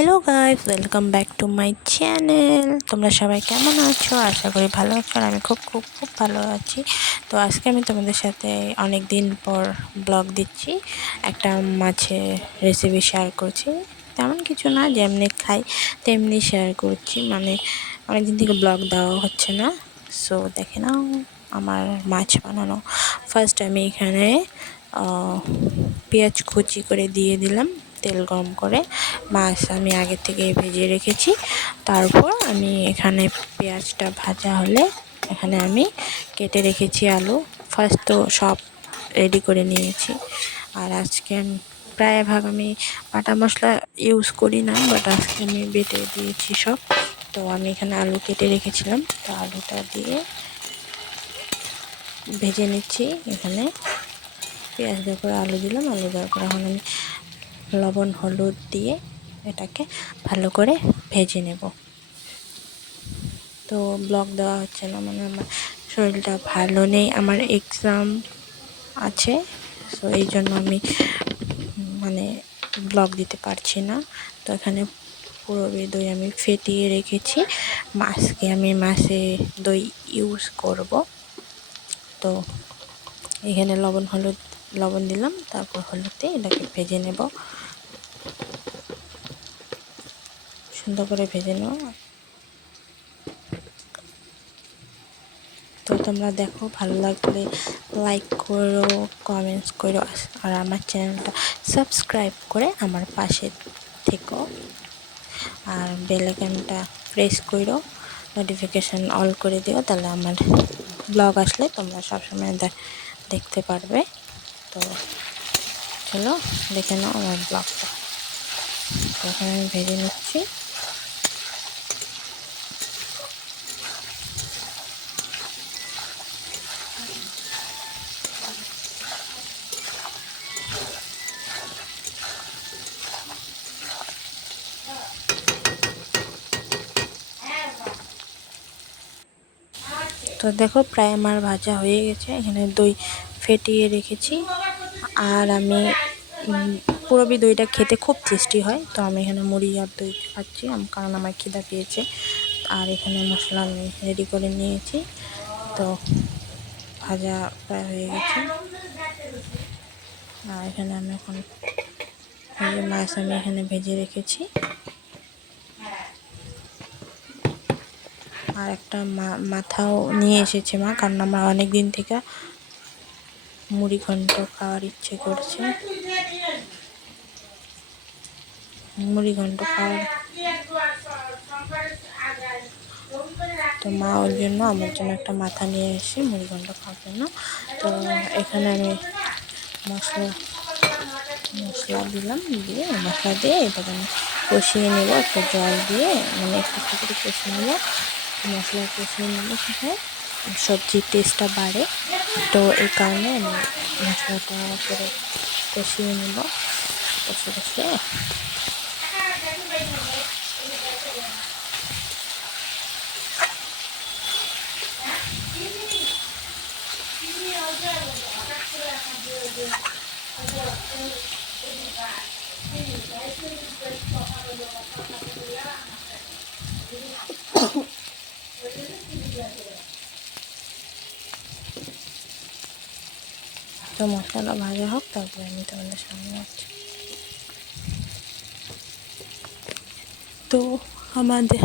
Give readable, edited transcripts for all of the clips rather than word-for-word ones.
Hello guys, welcome back to my channel. তোমরা সবাই কেমন আছো? আশা করি ভালো আছো। আর আমি খুব খুব খুব ভালো আছি। তো আজকে আমি তোমাদের সাথে অনেক দিন পর ব্লগ দিচ্ছি। একটা মাছের রেসিপি শেয়ার করছি। তেমন কিছু না, যেমনি খাই তেমনি শেয়ার করছি। মানে অনেক দিন থেকে ব্লগ দেওয়া হচ্ছে না। সো দেখে নাও আমার মাছ বানানো। ফার্স্ট আমি এখানে পেঁয়াজ কুচি করে দিয়ে দিলাম, তেল গরম করে। মাছ আমি আগে থেকে ভেজে রেখেছি। তারপর আমি এখানে পেঁয়াজটা ভাজা হলে এখানে আমি কেটে রেখেছি আলু। ফার্স্ট তো সব রেডি করে নিয়েছি। আর আজকে প্রায় ভাগ আমি বাটা মশলা ইউজ করি না, বাট আজকে আমি বেটে দিয়েছি সব। তো আমি এখানে আলু কেটে রেখেছিলাম, তো আলুটা দিয়ে ভেজে নিচ্ছি। এখানে পেঁয়াজ দেওয়ার পরে আলু দিলাম, আলু দেওয়ার পরে এখন আমি লবণ হলুদ দিয়ে এটাকে ভালো করে ভেজে নেব। তো ব্লগ দেওয়া হচ্ছে না, মানে আমার শরীরটা ভালো নেই, আমার এক্সাম আছে। সো এই জন্য আমি মানে ব্লগ দিতে পারছি না। তো এখানে পুরো দই আমি ফেটিয়ে রেখেছি। মাছকে আমি মাছে দই ইউজ করব। তো এখানে লবণ দিলাম, তারপর হলুদ দিয়ে এটাকে ভেজে নেব, সুন্দর করে ভেজে নেব। তো তোমরা দেখো, ভালো লাগলে লাইক করো, কমেন্টস করো, আর আমার চ্যানেলটা সাবস্ক্রাইব করে আমার পাশে থেকো। আর বেল আইকনটা প্রেস করো, নোটিফিকেশান অল করে দিও, তাহলে আমার ব্লগ আসলে তোমরা সবসময় দেখতে পারবে। তো চলো দেখে নাও আমার ব্লগটা। তখন আমি ভেজে নিচ্ছি। তো দেখো প্রায় আমার ভাজা হয়ে গেছে। এখানে দই ফেটিয়ে রেখেছি। আর আমি পুরবি দইটা খেতে খুব টেস্টি হয়। তো আমি এখানে মুড়ি আর দই খাচ্ছি, কারণ আমার খিদা পেয়েছে। আর এখানে মশলা আমি রেডি করে নিয়েছি। তো ভাজা প্রায় হয়ে গেছে। আর এখানে আমি এখন মাছ আমি এখানে ভেজে রেখেছি। আর একটা মাথাও নিয়ে এসেছে মা, কারণ আমার অনেক দিন থেকে মুড়ি ঘন্ট খাওয়ার ইচ্ছে করছে। মুড়ি ঘন্ট খাওয়ার, তো মা ওর জন্য আমার জন্য একটা মাথা নিয়ে এসে মুড়ি ঘন্ট খাওয়ার জন্য। তো এখানে আমি মশলা দিলাম, দিয়ে মশলা দিয়ে এটাকে আমি কষিয়ে নেবো একটু জল দিয়ে, মানে একটু করে কষিয়ে নেবো। মশলা কষিয়ে নেবো, সেটাই সবজির টেস্টটা বাড়ে। তো এই কারণে আমি মশলাটা করে কষিয়ে নেব। কষে তো মশলাটা ভাজা হোক, তারপরে আমি তোমাদের সামনে আসছি। তো আমাদের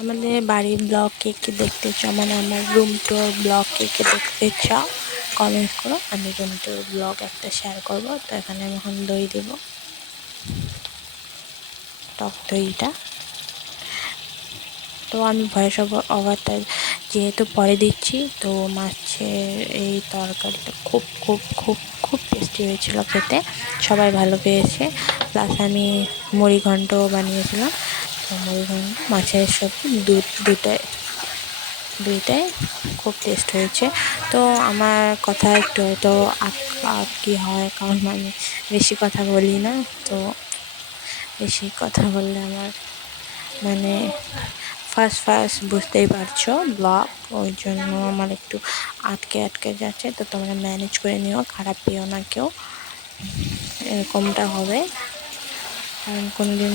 আমাদের বাড়ির ব্লগ কে কে দেখতে চাও, মানে আমার রুম টুর ব্লগ কে কে দেখতে চাও কমেন্ট করো। আমি রুম টুর ব্লগ একটা শেয়ার করব। তো এখানে আমি এখন দই দেব, টক দইটা। তো আমি ভয়েস ওভারটা যেহেতু পরে দিচ্ছি, তো মাছের এই তরকারিটা খুব খুব খুব খুব টেস্টি হয়েছিল খেতে, সবাই ভালো পেয়েছে। প্লাস আমি মুড়ি ঘন্টও বানিয়েছিলাম। তো মুড়ি ঘন্ট মাছের সবজি দুইটাই খুব টেস্ট হয়েছে। তো আমার কথা একটু হয়তো কি হয়, কারণ আমি বেশি কথা বলি না। তো বেশি কথা বললে আমার মানে ফার্স্ট বুঝতেই পারছো ব্লগ, ওই জন্য আমার একটু আটকে যাচ্ছে। তো তোমরা ম্যানেজ করে নিও, খারাপ পেও না কেউ, এরকমটা হবে। কারণ কোনোদিন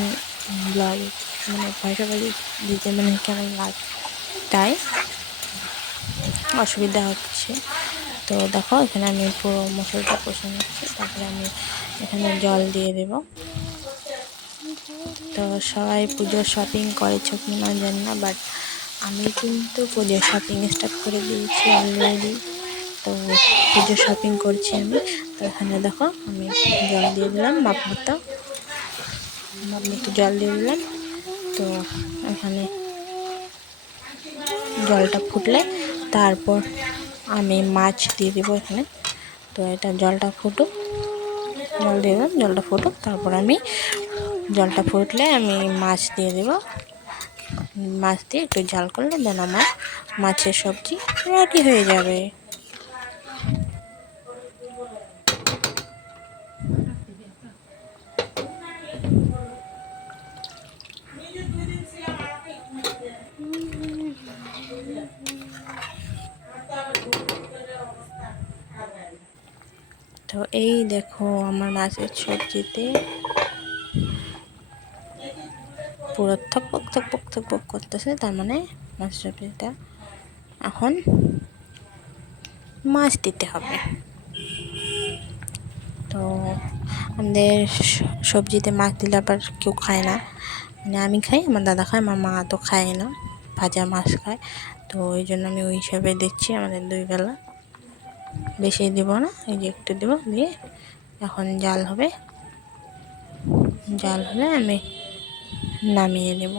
ব্লগে মানে ভয়েস ওভার দিতে মানে কেমন লাগ, তাই অসুবিধা হচ্ছে। তো দেখো এখানে আমি পুরো মশলাটা কষে নিচ্ছি, তারপরে আমি এখানে জল দিয়ে দেব। তো সবাই পুজোর শপিং করেছো কি না জানি না, বাট আমি কিন্তু পুজোর শপিং স্টার্ট করে দিয়েছি অলরেডি। তো পুজোর শপিং করছি আমি। তো এখানে দেখো আমি জল দিয়ে দিলাম মাপ মতো জল দিয়ে দিলাম। তো এখানে জলটা ফুটলে তারপর আমি মাছ দিয়ে দেবো এখানে। তো এটা জলটা ফুটুক, জল দিয়ে দিলাম, জলটা ফুটুক, তারপর আমি জলটা ফুটলে আমি মাছ দিয়ে দেবো। মাছ দিয়ে একটু ঝাল করলে দেন আমার মাছের সবজি রেডি হয়ে যাবে। তো এই দেখো আমার মাছের সবজিতে পুরো থকপক থকপক থকপক করতেছে, তার মানে মাছের সবজিটা এখন মাছ দিতে হবে। তো আমাদের সবজিতে মাছ দিলে আবার কেউ খায় না, মানে আমি খাই, আমার দাদা খায়, আমার মা তো খায় না, ভাজা মাছ খায়। তো ওই জন্য আমি ওই হিসাবে দিচ্ছি, আমাদের 2 বেলা, বেশি দেব না, এই যে একটু দেবো, দিয়ে এখন জাল হবে, জাল হলে আমি নামিয়ে নেব।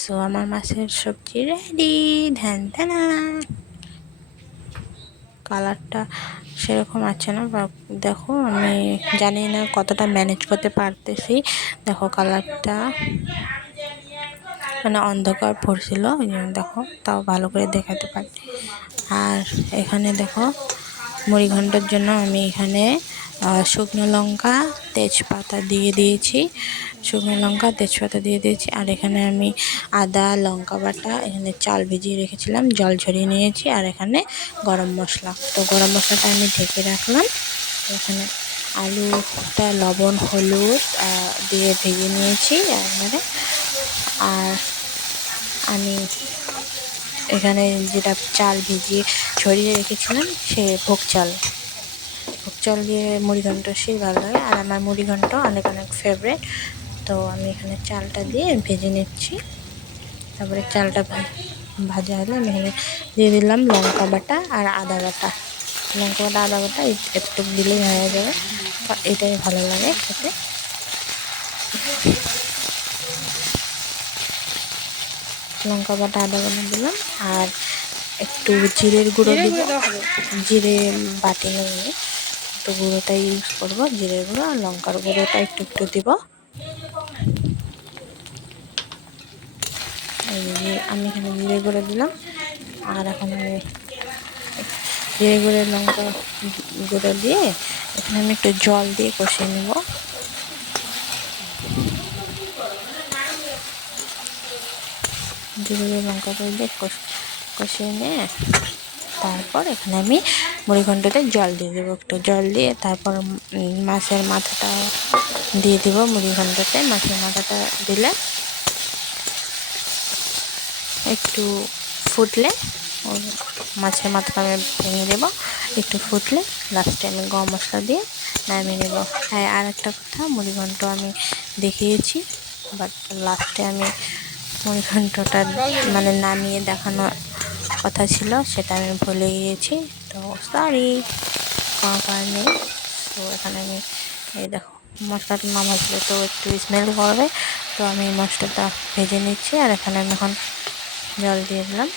সো আমার মাছের সবজি রেডি। ধ্যান ধ্যান, কালারটা সেরকম আছে না, বা দেখো আমি জানি না কতটা ম্যানেজ করতে পারতেছি। দেখো কালারটা মানে অন্ধকার পড়ছিল, ওই জন্য দেখো তাও ভালো করে দেখাতে পারি। আর এখানে দেখো মুড়িঘণ্টার জন্য আমি এখানে শুকনো লঙ্কা তেজপাতা দিয়ে দিয়েছি, শুকনো লঙ্কা তেজপাতা দিয়ে দিয়েছি। আর এখানে আমি আদা লঙ্কা বাটা, এখানে চাল ভিজিয়ে রেখেছিলাম, জল ঝরিয়ে নিয়েছি। আর এখানে গরম মশলা, তো গরম মশলাটা আমি ঢেকে রাখলাম। এখানে আলুটা লবণ হলুদ দিয়ে ভেজে নিয়েছি একবারে। আর আমি এখানে যেটা চাল ভিজিয়ে ছড়িয়ে রেখেছিলাম সে ভোগ চাল দিয়ে মুড়িঘণ্ট সেই ভালো লাগে, আর আমার মুড়িঘণ্ট অনেক অনেক ফেভারেট। তো আমি এখানে চালটা দিয়ে ভেজে নিচ্ছি। তারপরে চালটা ভাজা হলে আমি এখানে দিয়ে দিলাম লঙ্কা বাটা আর আদা বাটা, লঙ্কা বাটা আদা বাটা একটু দিলেই হয়ে যাবে, এটাই ভালো লাগে খেতে। লঙ্কা বাটা আদা বাটা দিলাম, আর একটু জিরের গুঁড়ো দিব, জিরে বাটি নিয়ে একটু গুঁড়োটা ইউজ করবো, জিরের গুঁড়ো আর লঙ্কার গুঁড়োটা একটু একটু দিব। আমি এখানে জিরে গুঁড়ো দিলাম, আর এখন আমি জিরে গুঁড়ো লঙ্কা গুঁড়ো দিয়ে এখানে আমি একটু জল দিয়ে কষিয়ে নেব। জিরে গুঁড়ো লঙ্কা গুঁড়ো দিয়ে কষিয়ে নিয়ে তারপর এখানে আমি মুড়িঘণ্টতে জল দিয়ে দেবো, একটু জল দিয়ে তারপর মাছের মাথাটা দিয়ে দেবো মুড়িঘণ্টতে। মাছের মাথাটা দিলে একটু ফুটলে মাছের মাথাটা আমি ভেঙে দেবো, একটু ফুটলে লাস্টে আমি গরম মশলা দিয়ে নামিয়ে নেব। হ্যাঁ, আর একটা কথা, মুড়িঘণ্ট আমি দেখিয়েছি, বাট লাস্টে আমি মুড়িঘণ্টটা মানে নামিয়ে দেখানোর কথা ছিল, সেটা আমি ভুলে গিয়েছি, তো সরি, কোনো কারণ নেই। তো এখানে আমি এই দেখো মশলাটা না ভাজলে তো একটু স্মেল করবে, তো আমি মশলাটা ভেজে নিচ্ছি। আর এখানে আমি এখন জল দিয়ে দিলাম,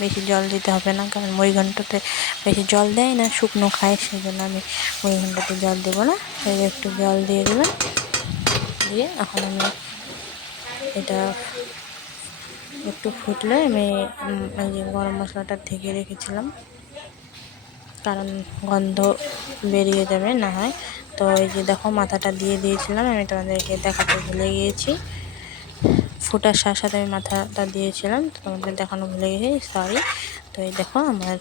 বেশি জল দিতে হবে না, কারণ মুড়িঘণ্টতে বেশি জল দেয় না, শুকনো খায়, সেই জন্য আমি মুড়িঘণ্টতে জল দেবো না। এই একটু জল দিয়ে দিলাম, দিয়ে এখন আমি এটা একটু ফুটলে আমি এই যে গরম মশলাটা ঢেকে রেখেছিলাম, কারণ গন্ধ বেরিয়ে যাবে না হয়। তো এই যে দেখো মাথাটা দিয়ে দিয়েছিলাম, আমি তোমাদেরকে দেখাতে ভুলে গিয়েছি, ফোটার সাথে সাথে আমি মাথাটা দিয়েছিলাম, তো তোমাদের দেখানো ভুলে গেছি, সরি। তো এই দেখো আমার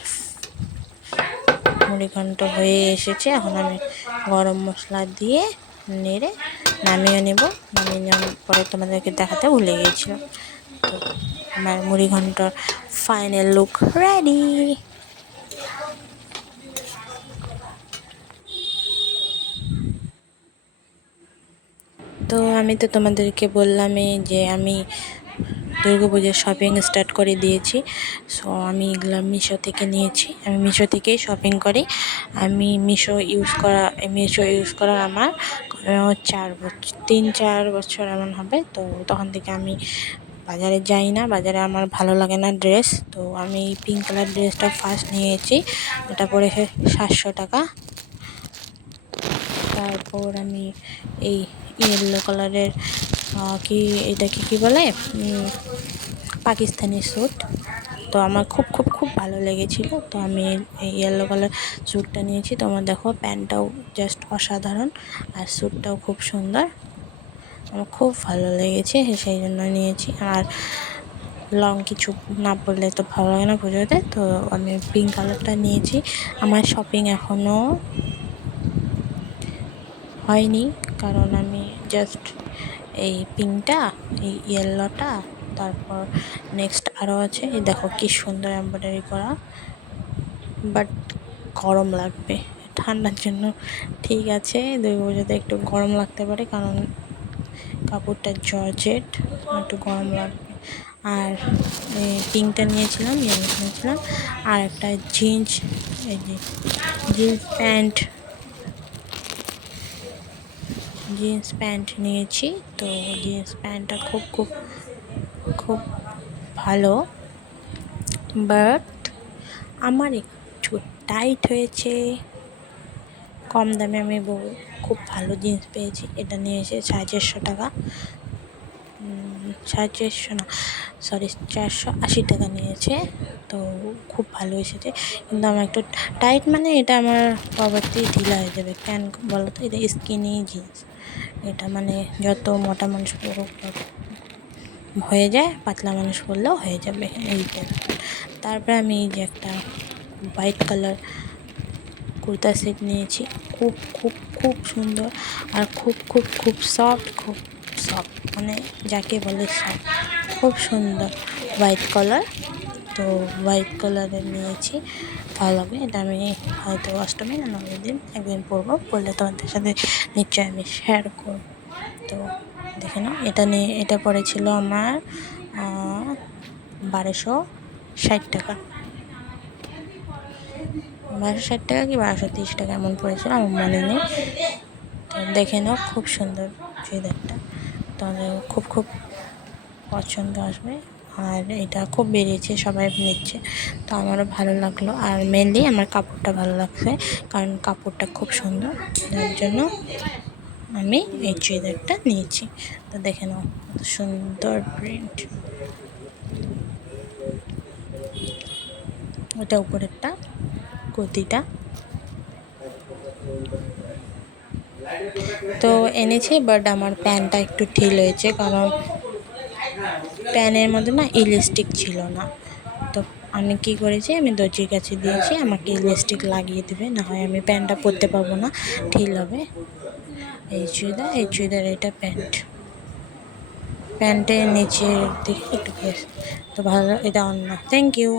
মুড়িঘণ্ট হয়ে এসেছে। এখন আমি গরম মশলা দিয়ে নেড়ে নামিয়ে নেব। নামিয়ে নেওয়ার পরে তোমাদেরকে দেখাতে ভুলে গিয়েছিলাম। তো আমার মুড়িঘণ্টর ফাইনাল লুক রেডি। তো আমি তো তোমাদেরকে বললামই যে আমি দুর্গাপুজোর শপিং স্টার্ট করে দিয়েছি। সো আমি এগুলো মিশো থেকে নিয়েছি। আমি মিশো থেকেই শপিং করি। আমি মিশো ইউজ করা আমার 3-4 বছর এমন হবে। তো তখন থেকে আমি বাজারে যাই না, বাজারে আমার ভালো লাগে না ড্রেস। তো আমি পিঙ্ক কালার ড্রেসটা ফার্স্ট নিয়েছি, এটা পড়েছে 700 টাকা। তারপর আমি এই ইয়েলো কালারের এটাকে কি বলে, পাকিস্তানি স্যুট। তো আমার খুব ভালো লেগেছিল। তো আমি এই ইয়েলো কালার স্যুটটা নিয়েছি। তোমার দেখো প্যান্টটাও জাস্ট অসাধারণ, আর স্যুটটাও খুব সুন্দর, আমার খুব ভালো লেগেছে, সেই জন্য নিয়েছি। আর লং কিছু না পরলে তো ভালো লাগে না পুজোতে। তো আমি পিঙ্ক কালারটা নিয়েছি। আমার শপিং এখনও হয়নি, কারণ আমি জাস্ট এই পিঙ্কটা, এই ইয়েলোটা, তারপর নেক্সট আরও আছে। এই দেখো কি সুন্দর এমব্রয়ডারি করা, বাট গরম লাগবে। ঠান্ডার জন্য ঠিক আছে, দুর্গাপুজোতে একটু গরম লাগতে পারে, কারণ কাপড়টা জর্জেট, একটু গরম লাগবে। আর এই পিঙ্কটা নিয়েছিলাম, ইয়েলো নিয়েছিলাম, আর একটা জিন্স, এই যে জিন্স প্যান্ট নিয়েছি। তো জিন্স প্যান্টটা খুব ভালো, বাট আমার একটু টাইট হয়েছে। কম দামে আমি খুব ভালো জিন্স পেয়েছি, এটা নিয়েছে 450 টাকা, 450 না, সরি 480 টাকা নিয়েছে। তো খুব ভালো এসেছে, কিন্তু আমার একটু টাইট, মানে এটা আমার পরবর্তী ঢিলা হয়ে যাবে। কেন বলো তো, এটা স্কিনি জিন্স, এটা মানে যত মোটা মানুষ পরুক হয়ে যায়, পাতলা মানুষ পরলেও হয়ে যাবে এইটা। তারপরে আমি এই যে একটা হোয়াইট কালার কুর্তা সেট নিয়েছি, খুব সুন্দর, আর খুব সফট, মানে যাকে বলে সফট, খুব সুন্দর হোয়াইট কালার। তো হোয়াইট কালারের নিয়েছি, ভালো লাগবে। এটা আমি হয়তো অষ্টমী না নবমীর দিন একদিন পরবো, পরলে তোমাদের সাথে নিশ্চয়ই আমি শেয়ার করব। তো দেখে নাও, এটা পড়েছিল আমার 1260 টাকা, 1260 টাকা কি 1230 টাকা এমন পড়েছিল, আমার মনে নেই। তো দেখে নাও, খুব সুন্দর চুড়িদারটা, তোমাদের খুব পছন্দ আসবে। আর এটা খুব বেরিয়েছে, সবাই নিচ্ছে, তো আমারও ভালো লাগলো। আর মেনলি আমার কাপড়টা ভালো লাগছে, কারণ কাপড়টা খুব সুন্দর, যার জন্য আমি এই চুড়িদারটা নিয়েছি। তো দেখে নাও, কত সুন্দর প্রিন্ট, ওটা উপরেরটা, কুর্তিটা। তো এনেছি, বাট আমার প্যান্টটা একটু ঢিল হয়েছে, কারণ প্যানের মধ্যে না ইলাস্টিক ছিল না। তো আমি কি করেছি, আমি দর্জির কাছে দিয়েছি, আমাকে ইলাস্টিক লাগিয়ে দেবে, না হয় আমি প্যান্টটা পরতে পারবো না, ঢিল হবে। এই চুড়িদার এটা প্যান্টের নিচের দিকে একটু তো ভালো, এটা অন্য। Thank you.